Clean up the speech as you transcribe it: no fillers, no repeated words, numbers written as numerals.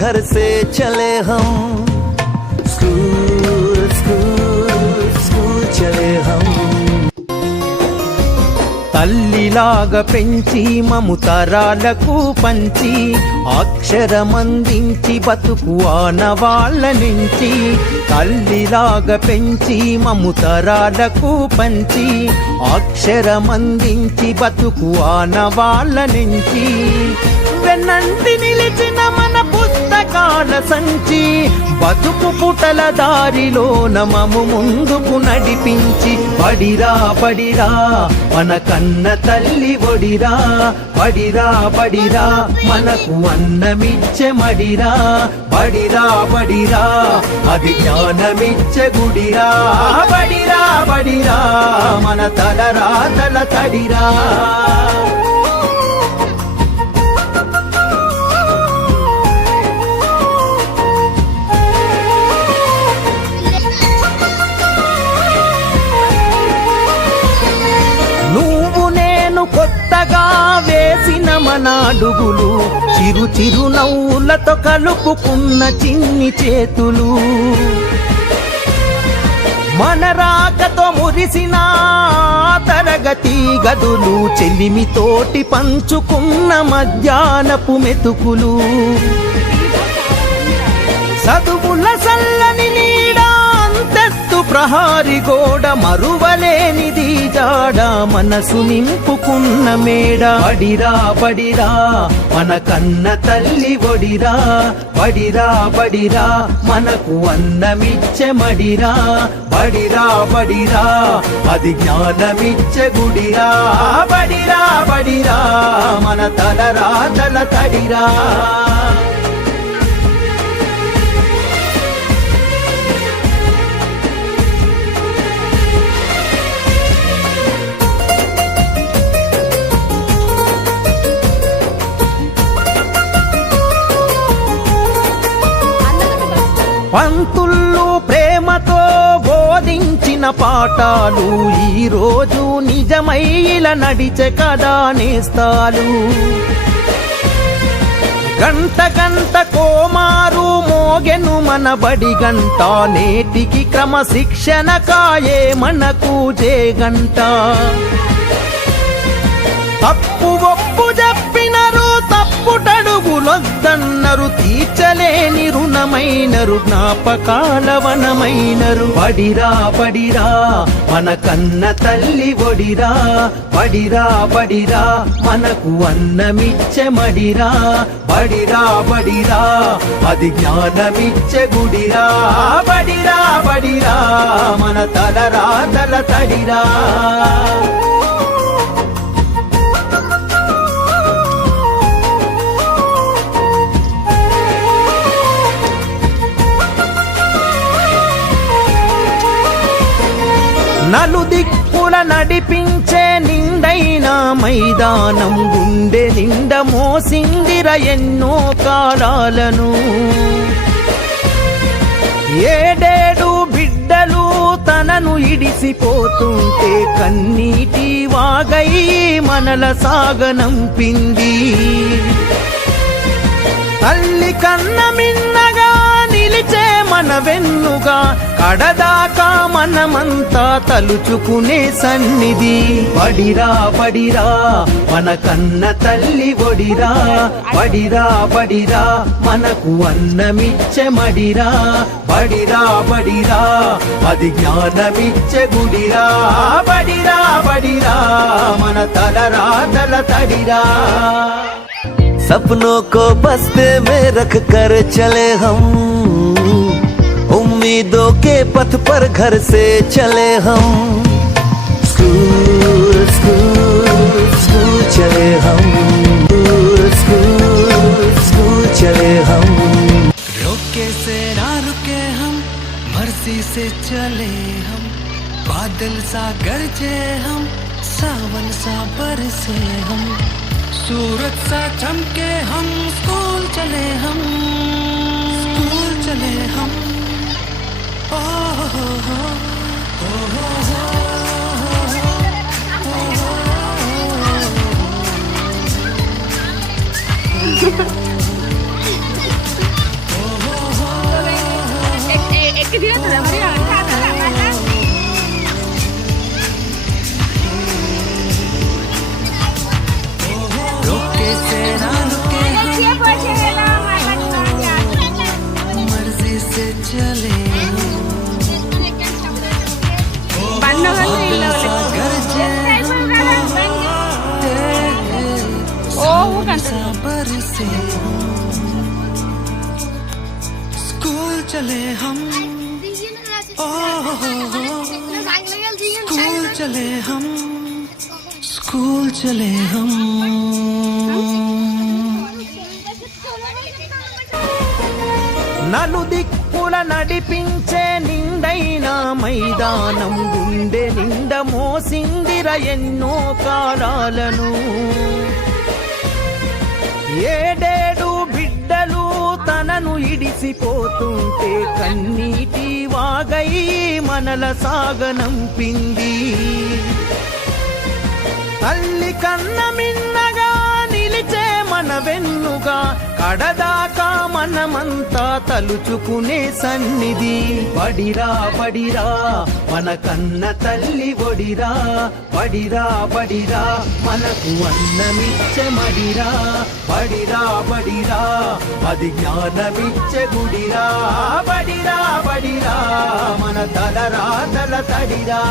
घर से चले हम स्कूल स्कूल स्कूल चले हम తల్లిలాగా పెంచి మము తరాలకు పంచి అక్షరమందించి బతుకు ఆనవాళ్ళ నుంచి తల్లిలాగా పెంచి మము తరాలకు పంచి అక్షరమందించి బతుకు ఆనవాళ్ళ నుంచి వెన్నంటి నిలిచిన మన పుస్తకాల సంచి బతుకు పుటల దారిలో నమము ముందుకు నడిపించి బడిరా బడిరా మన కన్న తల్లి ఒడిరా బడిరా బడిరా మనకు అన్నమిచ్చే మడిరా బడిరా బడిరా అది జ్ఞానమిచ్చే గుడిరా బడిరా బడిరా మన తలరా తల తడిరా కొత్తగా వేసిన మన అడుగులు చిరు చిరు నవ్వులతో కలుపుకున్న చిన్ని చేతులు మన రాకతో మురిసిన తరగతి గదులు చెలిమితోటి పంచుకున్న మధ్యాహ్నపు మెతుకులు చదువుల సల్లని నీడా అంతెత్తు ప్రహారి గోడ మరువలేనిది జాడ మనసు నింపుకున్న మేడ బడిరా బడిరా మన కన్న తల్లి ఒడిరా బడిరా బడిరా మనకు అన్నమిచ్చే మడిరా బడిరా బడిరా అది జ్ఞానమిచ్చే గుడిరా బడిరా బడిరా మన తలరా తల తడిరా పంతుళ్ళు ప్రేమతో బోధించిన పాఠాలు ఈరోజు నిజమై ఇలా నడిచే కదా నేస్తాలు గంట గంట కోమారు మోగెను మన బడి గంట నేటికి క్రమశిక్షణ కాయే మనకు జేగంట తప్పు ఒప్పు చెప్పినరు తప్పుటడుగులొద్దన్నరు తీర్చలేని రుణమైనరు జ్ఞాపకాల వనమైనరు బడిరా బడిరా మన కన్న తల్లి ఒడిరా బడిరా బడిరా మనకు అన్నమిచ్చే మడిరా బడిరా బడిరా అది జ్ఞానమిచ్చే గుడిరా బడిరా బడిరా మన తలరా తల తడిరా నలుదిక్కుల నడిపించే నిండైన మైదానం గుండె నిండ మోసిందిర ఎన్నో కాలాలను ఏడేడు బిడ్డలు తనను ఇడిసిపోతుంటే కన్నీటి వాగై మనల సాగనంపింది తల్లి కన్న మిన్నగా నిలిచే మన వెన్నుగా కడదాకా మనమంతా తలుచుకునే సన్నిధి బడిరా బడిరా మన కన్న తల్లి ఒడిరా బడిరా బడిరా మనకు అన్నమిచ్చే మడిరా బడిరా బడిరా అది జ్ఞానమిచ్చే గుడిరా బడిరా బడిరా మన తలరా తల తడిరా सपनों को बस्ते में रख कर चले हम उम्मीदों के पथ पर घर से चले हम स्कूल स्कूल स्कूल चले हम स्कूल स्कूल चले हम रोके से ना रुके हम मर्जी से चले हम बादल सा गरजे हम सावन सा बरसे हम सूरज सा चमके हम स्कूल चले हम ओ हो हो हो ఎక్కి దిగుతుందా మరి रोके से ना रुके मर्जी से चले गरजे बरसे स्कूल चले हम स्कूल चले हम स्कूल चले हम నలుదిక్కుల నడిపించే నిండైన మైదానం గుండె నిండ మోసిందిర ఎన్నో కాలాలను ఏడేడు బిడ్డలు తనను ఇడిసిపోతుంటే కన్నీటి వాగై మనల సాగనంపింది తల్లి కన్న మిన్నగా నిలిచే మన వెన్నుగా కడదాకా మనమంతా తలుచుకునే సన్నిధి బడిరా బడిరా మన కన్న తల్లి ఒడిరా బడిరా బడిరా మనకు అన్నమిచ్చే మడిరా బడిరా బడిరా అది జ్ఞానమిచ్చే గుడిరా బడిరా బడిరా మన తలరా తల తడిరా